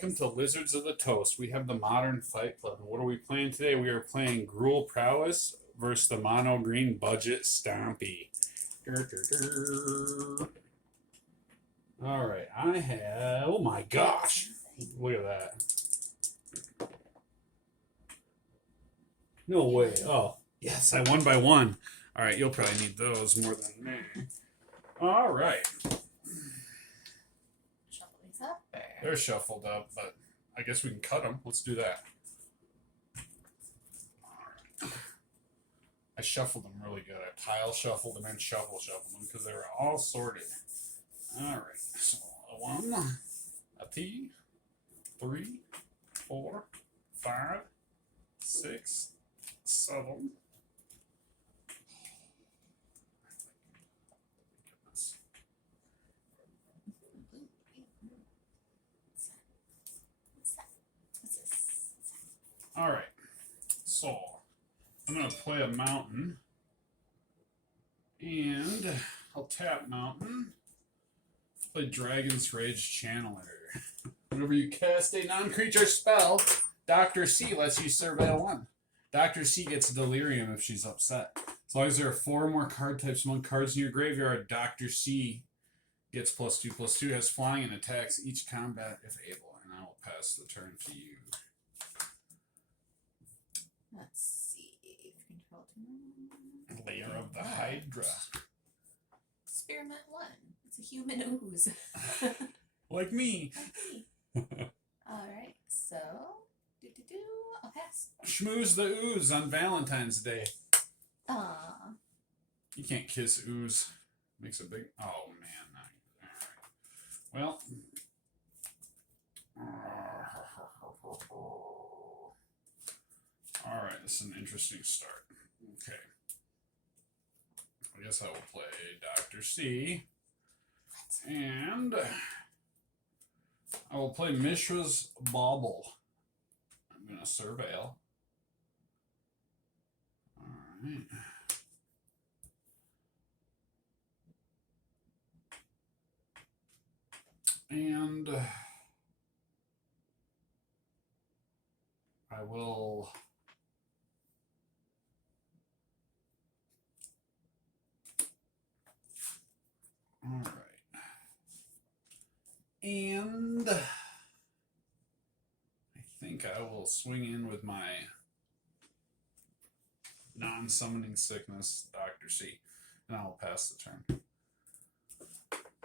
welcome to Lizards of the Toast. We have the Modern Fight Club. And what are we playing today? We are playing Gruul Prowess versus the Mono Green Budget Stompy. Alright, I have... Oh my gosh! Look at that. No way. Oh, yes, I won by one. Alright, you'll probably need those more than me. Alright. Up, they're shuffled up, but I guess we can cut them. Let's do that. I shuffled them really good. I pile shuffled them and shuffled them because they were all sorted. All right, so a 1, a 2, 3, 4, 5, 6, 7. All right, so I'm going to play a mountain, and I'll tap mountain, play Dragon's Rage Channeler. Whenever you cast a non-creature spell, Dr. C lets you surveil one. Dr. C gets delirium if she's upset. As long as there are 4 more card types among cards in your graveyard, Dr. C gets +2/+2, has flying, and attacks each combat if able. And I will pass the turn to you. Let's see. Control Layer of the Hydra. Experiment 1. It's a human ooze. Like me. Alright, so I'll pass. Schmooze the ooze on Valentine's Day. Aww. You can't kiss ooze. Makes a big... Oh, man. Alright. Well... Alright, this is an interesting start. Okay. I guess I will play Dr. C. And I will play Mishra's Bauble. I'm going to surveil. Alright. And I will... All right. And I think I will swing in with my non-summoning sickness, Dr. C, and I'll pass the turn.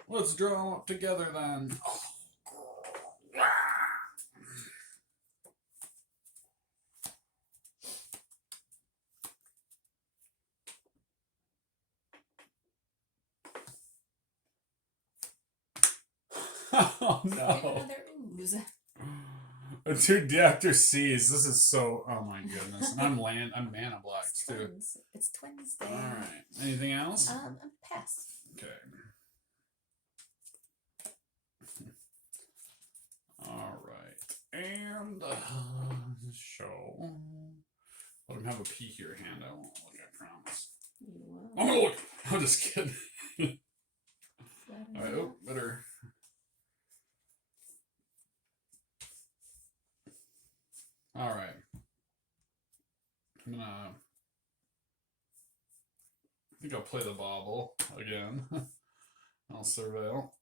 Let's draw up together then. Oh. Oh no! Another ooze. 2 Dr. C's. This is so. Oh my goodness! And I'm mana blocks too. It's twins day. All right. Anything else? Pass. Okay. All right. And show. Let him have a peek at your hand. I won't look. I promise. You will. I'm gonna look. I'm just kidding. All right. Oh, better. All right. I'm gonna. I think I'll play the bauble again. I'll surveil.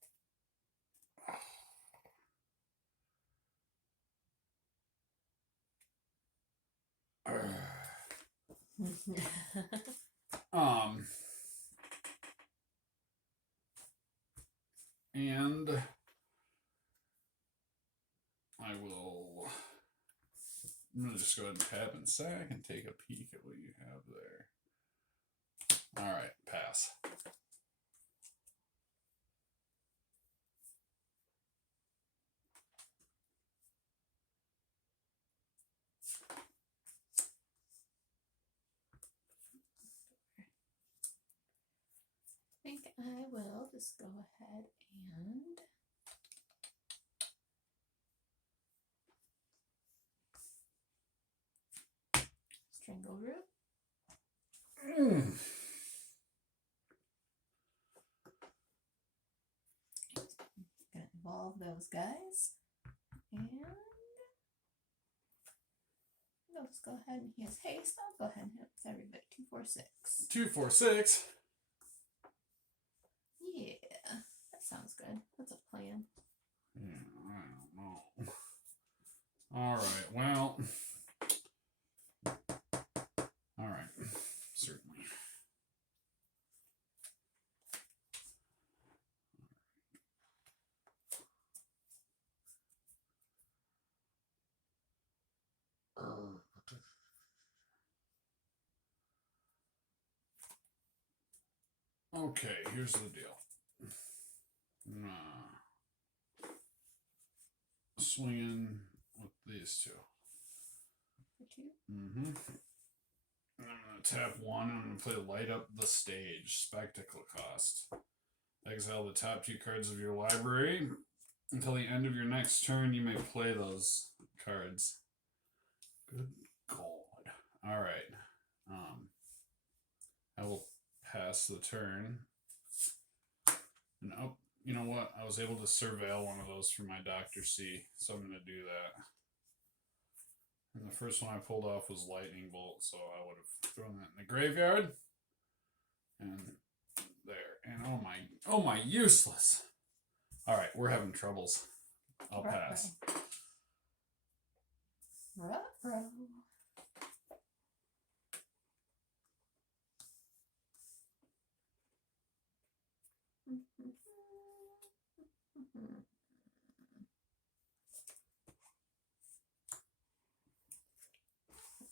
And I will. I'm gonna just go ahead and tap and sack and take a peek at what you have there. All right, pass. I think I will just go ahead and Strangle Root. Gonna involve those guys And let's go ahead and he has haste. I'll go ahead and hit with everybody. 2, 4, 6. 2, 4, 6. Yeah, that sounds good. That's a plan. Yeah, I don't know. All right, well. All right, certainly. Okay, here's the deal. Swinging with these two. For 2. Mm-hmm. And I'm going to tap 1 and I'm going to play Light Up the Stage. Spectacle cost. Exile the top 2 cards of your library. Until the end of your next turn, you may play those cards. Good God. Alright. I will pass the turn. And oh, you know what? I was able to surveil one of those for my Dr. C, so I'm going to do that. And the first one I pulled off was Lightning Bolt, so I would have thrown that in the graveyard. And there. And oh my, useless. Alright, we're having troubles. I'll pass. Ruh-roh.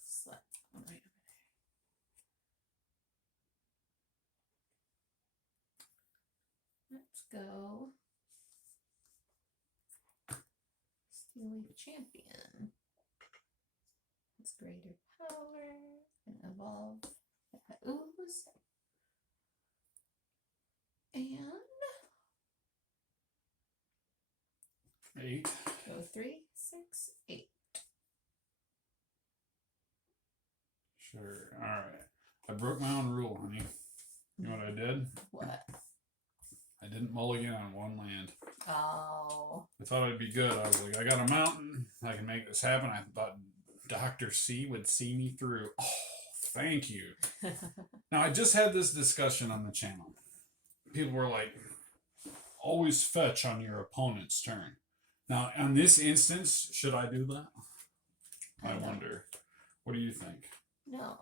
Slap one right over there. Let's go. Steely Champion. It's greater power. And evolve that ooze. And 8. go 3, 6, 8. Sure. Alright. I broke my own rule, honey. You know what I did? What? I didn't mulligan on 1 land. Oh. I thought I'd be good. I was like, I got a mountain. I can make this happen. I thought Dr. C would see me through. Oh, thank you. Now, I just had this discussion on the channel. People were like, always fetch on your opponent's turn. Now, on this instance, should I do that? I wonder. What do you think? No.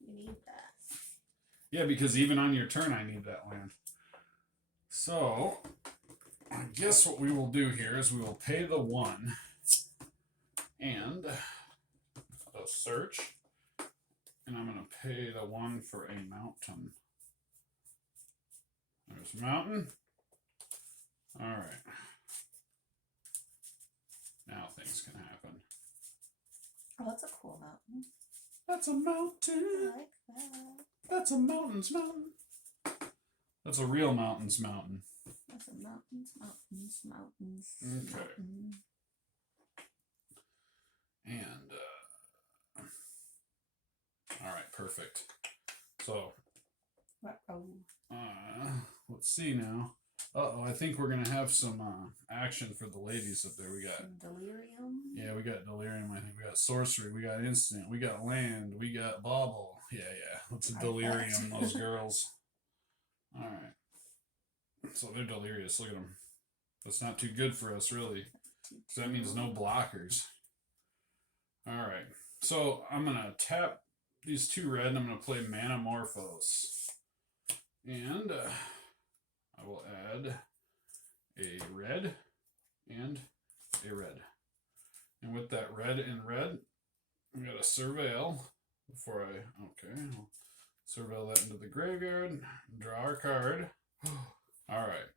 You need that. Yeah, because even on your turn, I need that land. So, I guess what we will do here is we will pay the 1 and a search. And I'm going to pay the 1 for a mountain. There's a mountain. All right. Now things can happen. Oh, that's a cool mountain. That's a mountain. I like that. That's a mountain's mountain. That's a real mountain's mountain. That's a mountains. Okay. Mountain. And, all right, perfect. So, let's see now. Uh-oh, I think we're going to have some action for the ladies up there. We got some delirium. Yeah, we got delirium. I think we got sorcery. We got instant. We got land. We got bauble. Yeah. Let's delirium those girls. All right. So they're delirious. Look at them. That's not too good for us, really. So that means no blockers. All right. So I'm going to tap these 2 red, and I'm going to play Manamorphose. And I will add a red and a red. And with that red and red, we got to surveil before I'll surveil that into the graveyard, draw our card. All right.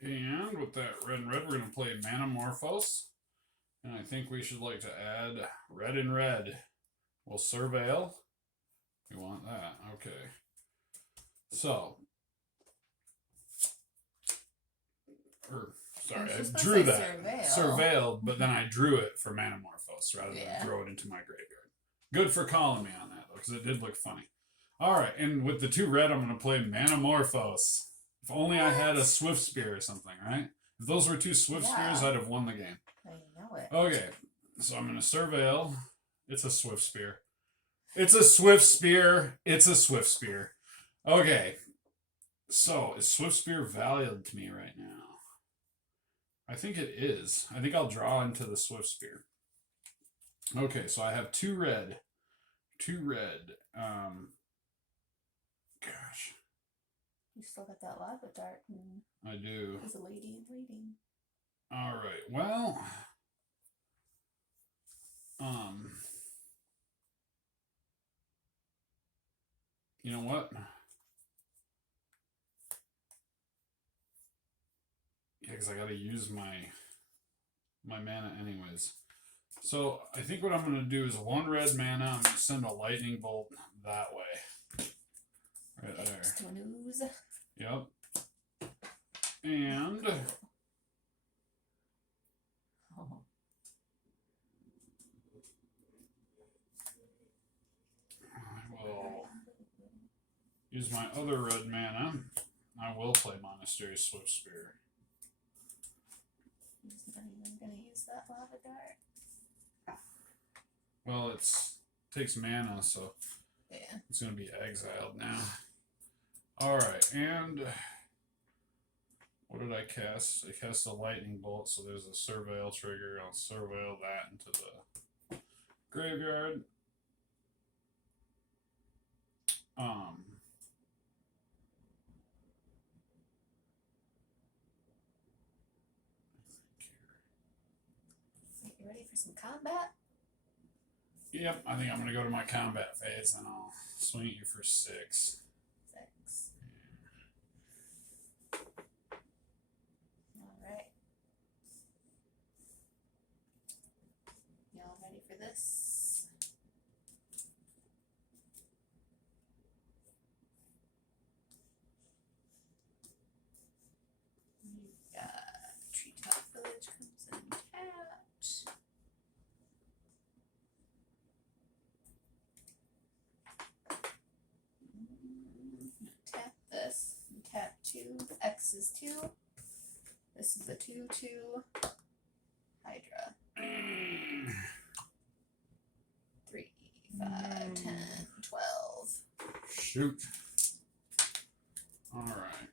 And with that red and red, we're going to play Manamorphose. And I think we should like to add red and red. We'll surveil. We want that. Okay. So, sorry, I drew that. Surveilled, but then I drew it for Manamorphose rather than throw it into my graveyard. Good for calling me on that, though, because it did look funny. All right, and with the 2 red, I'm going to play Manamorphose. If only I had a Swift Spear or something, right? If If those were 2 Swift Spears, I'd have won the game. I know it. Okay, so I'm going to Surveil. It's a Swift Spear. It's a Swift Spear. It's a Swift Spear. Okay, so is Swift Spear valid to me right now? I think it is. I think I'll draw into the Swift Spear. Okay, so I have 2 red. 2 red. Gosh. You still got that lava dart. I do. He's a lady in waiting. All right. Well, you know what? Yeah, because I got to use my mana anyways. So I think what I'm going to do is 1 red mana. I'm going to send a lightning bolt that way. Right there. Next to an ooze. Yep. And Oh. I will use my other red mana. I will play Monastery Swift Spear. He's not even going to use that lava dart. Well, takes mana, so Yeah. it's going to be exiled now. Alright, and what did I cast? I cast a lightning bolt, so there's a Surveil trigger. I'll Surveil that into the graveyard. You ready for some combat? Yep, I think I'm going to go to my combat phase, and I'll swing at you for 6. 6. Alright. Y'all ready for this? We've got Treetop Village comes in tapped. Tap this and tap 2. The X is 2. This is a 2/2 Hydra. 3, 5, 10, 12. Shoot. Alright.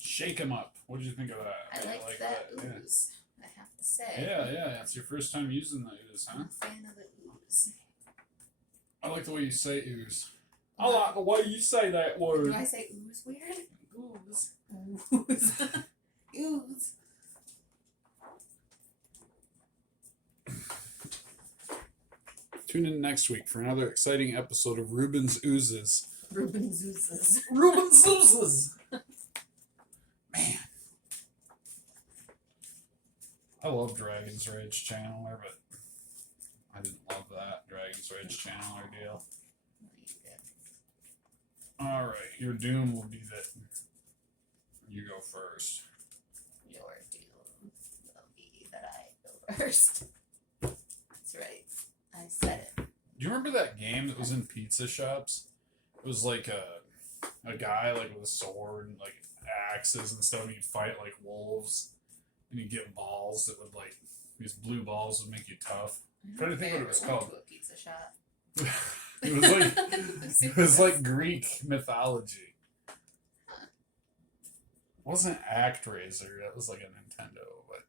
Shake him up. What did you think of that? I like that ooze, I have to say. Yeah, it's your first time using the ooze, huh? I'm a fan of the ooze. I like the way you say ooze. I like the way you say that word. Do I say ooze weird? Ooze. Ooze. Ooze. Tune in next week for another exciting episode of Ruben's Oozes. Ruben's oozes. Ruben's Oozes! Man. I love Dragon's Rage Channeler, but I didn't love that Dragon's Rage Channeler deal. Alright, your doom will be that you go first. Your doom will be that I go first. That's right. I said it. Do you remember that game that was in pizza shops? It was like a guy like with a sword and like axes and stuff, and you'd fight like wolves, and you'd get balls that would like, these blue balls would make you tough. I'm trying to think what it was called. To a pizza shop. It was like Greek mythology. It wasn't ActRaiser, that was like a Nintendo, but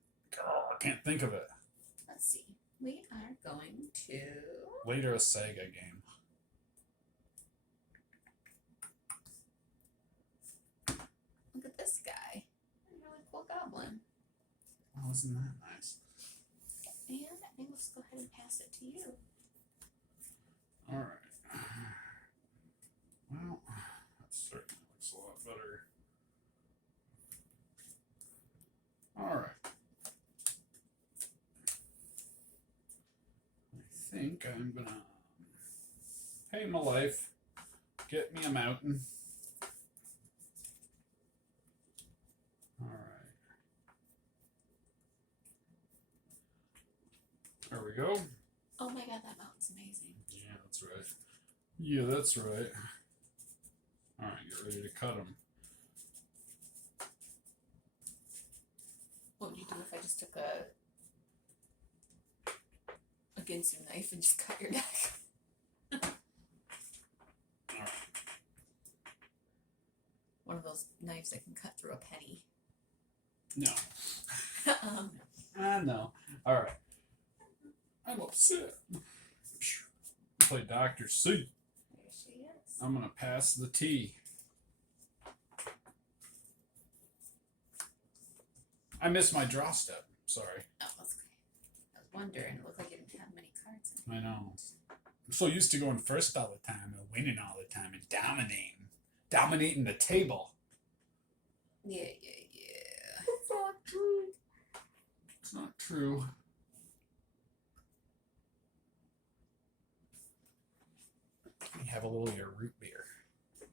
I can't think of it. Let's see. We are going to Later a Sega game. look at this guy. A really cool goblin. Oh, isn't that nice? And I think let's go ahead and pass it to you. Alright. Well, that certainly looks a lot better. Alright. I think I'm gonna pay my life, get me a mountain. Alright. There we go. Oh my god, that mountain's amazing. Yeah, that's right. Yeah, that's right. Alright, get ready to cut them. just took a Ginsu knife and just cut your deck. Alright. One of those knives that can cut through a penny. No. No. Alright. I'm upset. Play Dr. C. There she is. I'm gonna pass the tea. I missed my draw step. Sorry. Oh, that's okay. I was wondering. It looked like you didn't have many cards in I know. I'm so used to going first all the time and winning all the time and dominating the table. Yeah. It's not true. It's not true. You have a little of your root beer. I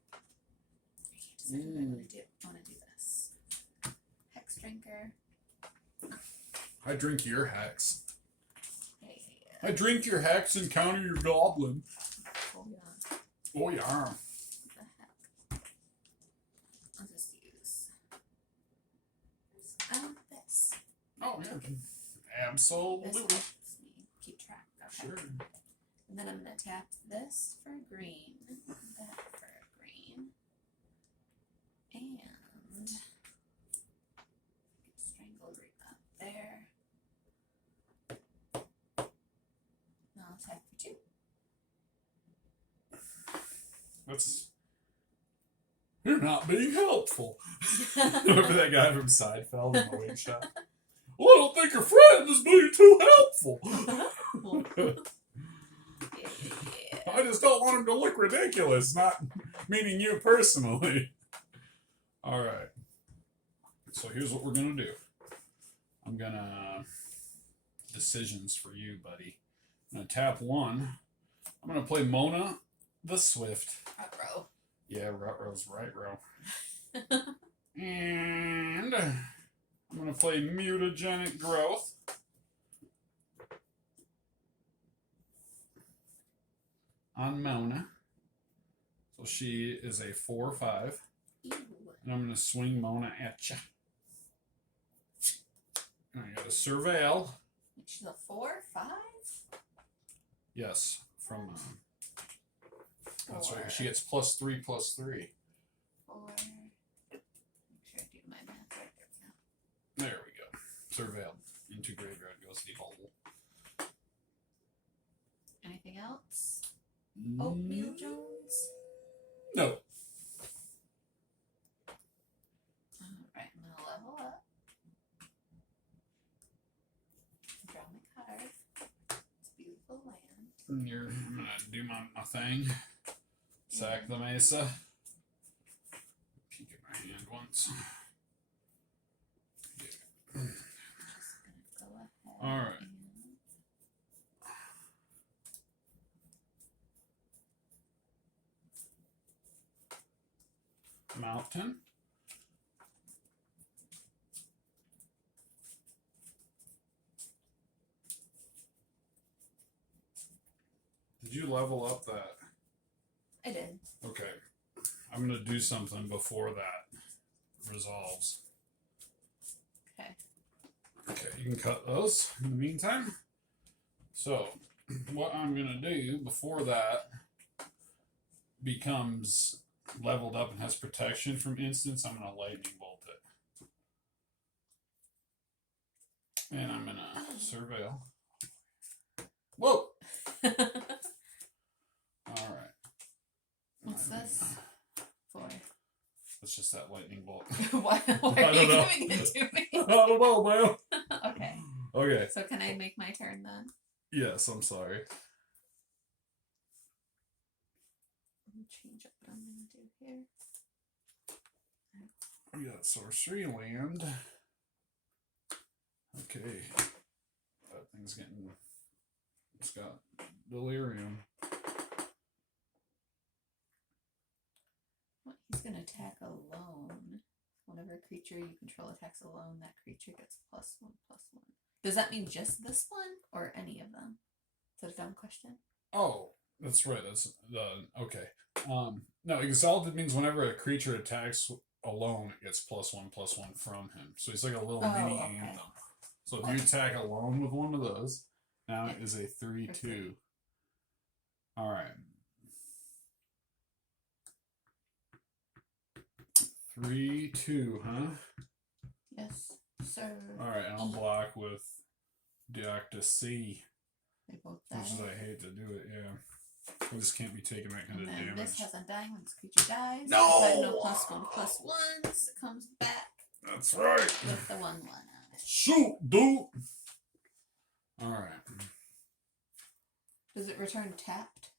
can't decide what I want to do this. Hex drinker. I drink your hex. Hey. I drink your hex and counter your goblin. Hold on. Oh yeah. What the heck? I'll just use this. Oh yeah. Absolutely. This helps me keep track. Okay. Sure. And then I'm going to tap this for green, that for green, and strangled right up there. Now I'll tap for 2. You're not being helpful. Remember that guy from Seinfeld in the wing shop? Well, I don't think your friend is being too helpful. Yeah. I just don't want him to look ridiculous, not meaning you personally. Alright. So here's what we're going to do. I'm going to... Decisions for you, buddy. I'm going to tap 1. I'm going to play Mona the Swift. Aggro. Yeah, Rutrow's right row. And I'm going to play Mutagenic Growth. On Mona. So she is a 4/5. Ew. And I'm going to swing Mona at ya. And I got a Surveil. She's a 4/5? Yes, from... that's Four. right. She gets +3/+3. 4. Make sure I do my math right there. There we go. Surveilled. Into graveyard goes the hole. Anything else? Oatmeal Jones? No. Alright, I'm gonna level up. Draw my card. It's a beautiful land. I'm going to do my thing. Sack the Mesa. Peek at my hand once. Yeah. Just gonna go ahead. Alright. And Mountain. Did you level up that? I did. Okay. I'm going to do something before that resolves. Okay. Okay, you can cut those in the meantime. So, what I'm going to do before that becomes leveled up and has protection from instants, I'm going to lightning bolt it. And I'm going to surveil. Whoa! Alright. What's this for? It's just that lightning bolt. Why I are don't you know. giving it to me? I don't know, man. Okay. Okay. So can I make my turn then? Yes, I'm sorry. Let me change up what I'm gonna do here. We got sorcery land. Okay. That thing's getting... It's got delirium. Well, he's gonna attack alone. Whenever a creature you control attacks alone, that creature gets +1/+1. Does that mean just this one or any of them? Is that a dumb question? Oh, that's right. That's the... Okay. No, exalted means whenever a creature attacks alone, it gets +1/+1 from him. So he's like a little mini okay. anthem. So if you attack alone with one of those, now it is a 3/2. All right. 3/2, huh? Yes, sir. All right, and I'll block with Dr. C. They both Much as die. I hate to do it, yeah. I just can't be taking that kind And of then damage. this has undying when this creature dies. No! If I have no +1/+1s, it comes back That's right. with the 1/1 on it. Shoot, dude. All right. Does it return tapped?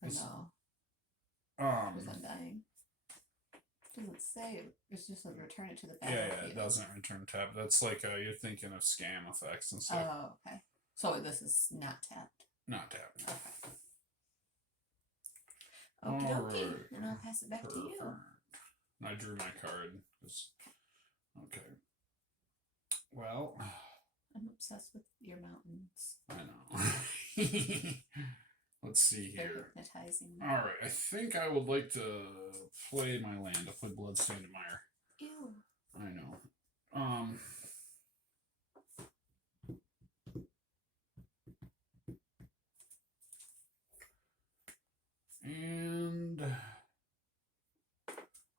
Or no? With undying. Doesn't say. It's just a return it to the battlefield. Yeah, it doesn't return tap. That's like you're thinking of scam effects and stuff. Oh, okay. So this is not tapped. Not tapped. Okay. Okie dokie. And I'll pass it back to you. And I drew my card. Okay. Well, I'm obsessed with your mountains. I know. Let's see They're here. hypnotizing. All right, I think I would like to play my land. I'll play Bloodstained Mire. Ew. I know. And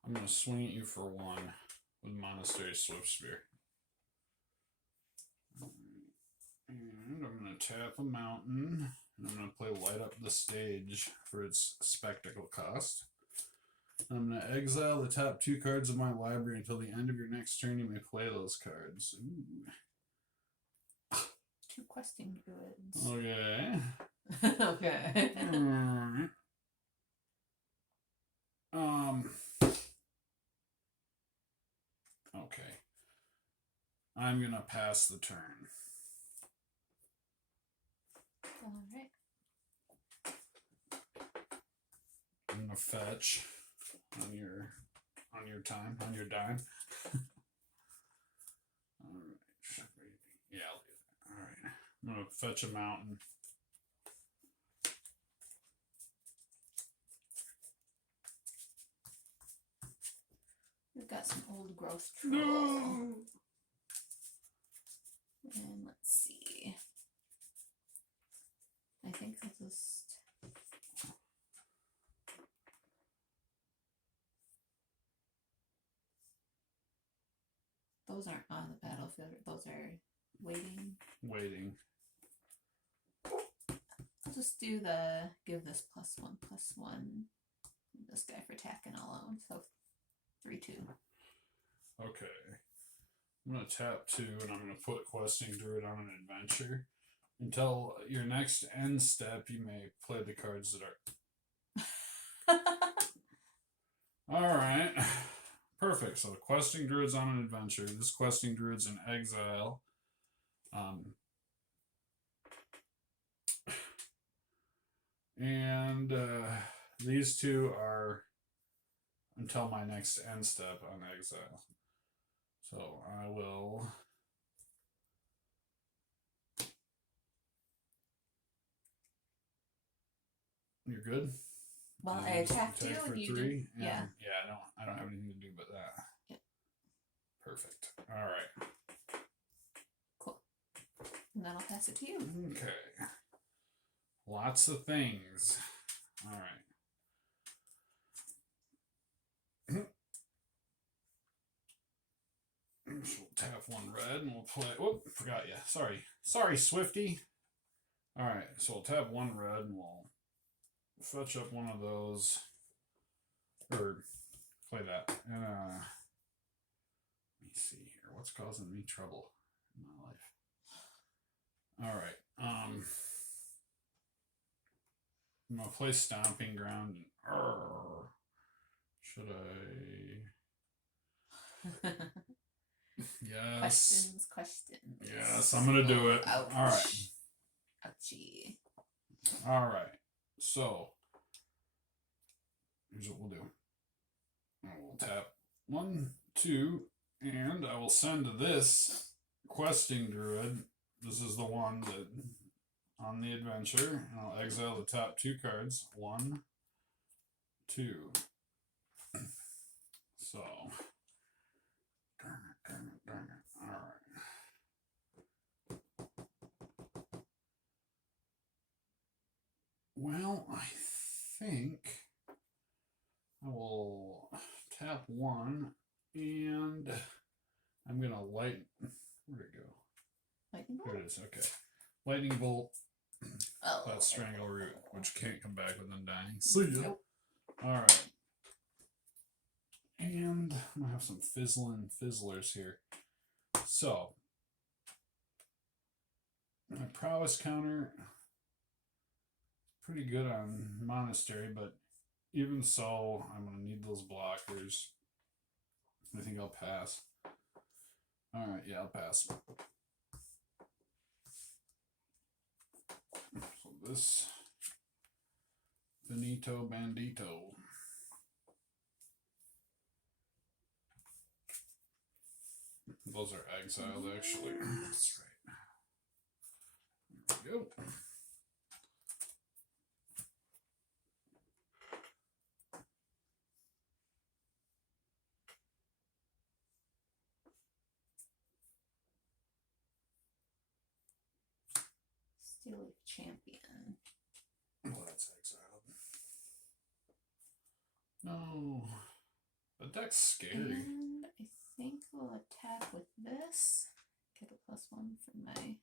I'm going to swing at you for 1 with Monastery Swift Spear. And I'm going to tap a mountain. And I'm going to play Light Up the Stage for its spectacle cost. I'm going to exile the top 2 cards of my library until the end of your next turn. You may play those cards. Ooh. 2 questing druids. Okay. Okay. Alright. Okay. I'm going to pass the turn. Alright. I'm gonna fetch on your time, on your dime. Alright. Yeah, I'll do that. Alright. I'm gonna fetch a mountain. We've got some old growth troll. No. And let's see. I think I'll just. Those aren't on the battlefield. Those are waiting. Waiting. I'll just do the give this +1/+1. This guy for attacking alone. So 3/2. Okay. I'm gonna tap 2 and I'm gonna put Questing Druid on an adventure. Until your next end step, you may play the cards that are. Alright. Perfect. So Questing Druid's on an adventure. This Questing Druid's in exile. And these 2 are until my next end step on exile. So I will. You're good. Well, I attacked you for and you 3. did. Yeah. Yeah. I don't have anything to do but that. Yep. Perfect. All right. Cool. And then I'll pass it to you. Okay. Lots of things. All right. So we'll tap 1 red and we'll play. Whoop, forgot you. Sorry, Swifty. All right, so we'll tap 1 red and we'll fetch up one of those, or play that. And let me see here. What's causing me trouble in my life? All right. I'm gonna play Stomping Ground. Should I? Yes. Questions. Yes, I'm gonna do it. Ouch. All right. Ouchie. All right. So here's what we'll do. I will tap 1, 2, and I will send this Questing Druid. This is the one that on the adventure, and I'll exile the top 2 cards. 1, 2. So, darn it. All right. Well, I think I will tap 1 and I'm gonna light. Where'd it go? Lightning bolt? Here it is. Okay. Lightning bolt. Oh. That strangle root, which can't come back within dying. See ya. Nope. Alright. And I'm gonna have some fizzlers here. So my prowess counter pretty good on monastery, but even so, I'm gonna need those blockers. I think I'll pass. Alright, yeah, I'll pass. So this Benito Bandito. Those are exiled, actually. That's right. There we go. Steel Champion. Well, that's exiled. No. The deck's scary. And I think we'll attack with this. Get a +1 from my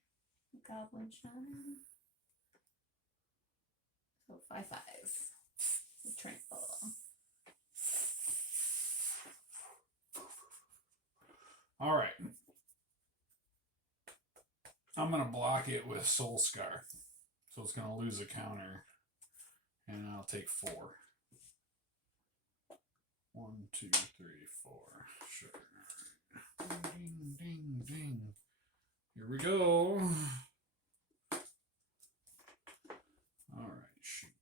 goblin shaman. So 5/5. With trample. Alright. I'm going to block it with Soul Scar. So it's going to lose a counter. And I'll take 4. 1, 2, 3, 4. Sure. Ding, ding, ding. Here we go. Alright, shoot.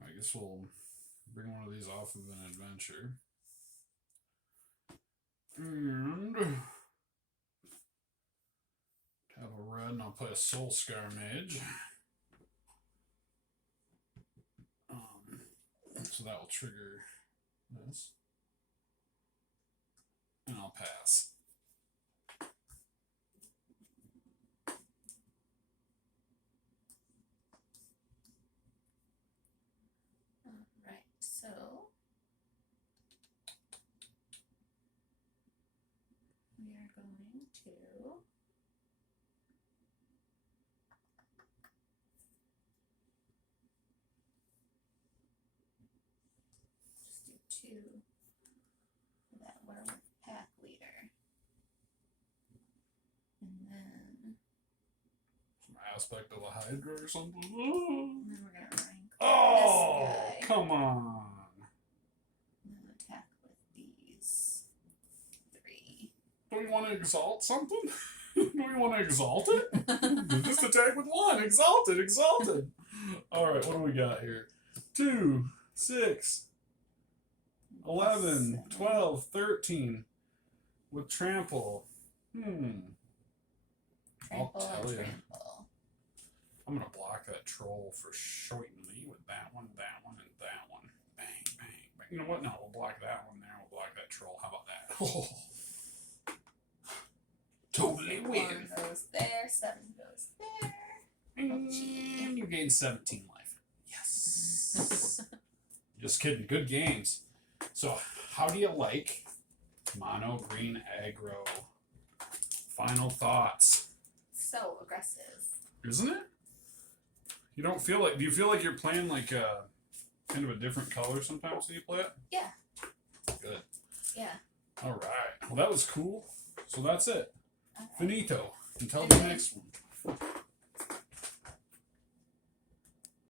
I guess we'll bring one of these off of an adventure. And have a red, and I'll play a Soul Scar Mage. So that will trigger this. And I'll pass. Alright, so we are going to just do 2 for that werewolf pack leader. And then Some aspect of a Hydra or something. we're gonna rank Oh, this guy. come on. And then attack with these 3. Do we want to exalt something? Do we want to exalt it? Just attack with 1. Exalted, exalted. Alright, what do we got here? 2, 6, 11, 12, 13. With trample. Trample I'll tell and ya. trample. I'm going to block that troll for shorting me with that one, and that one. Bang, bang, bang. You know what? No, we'll block that one there. We'll block that troll. How about that? Oh. Totally win. 1 goes there, 7 goes there. And you gain 17 life. Yes. Just kidding. Good games. So, how do you like mono green aggro? Final thoughts. So aggressive. Isn't it? You don't feel like... Do you feel like you're playing like kind of a different color sometimes when you play it? Yeah. Good. Yeah. All right. Well, that was cool. So that's it. All right. Finito. Until the next one.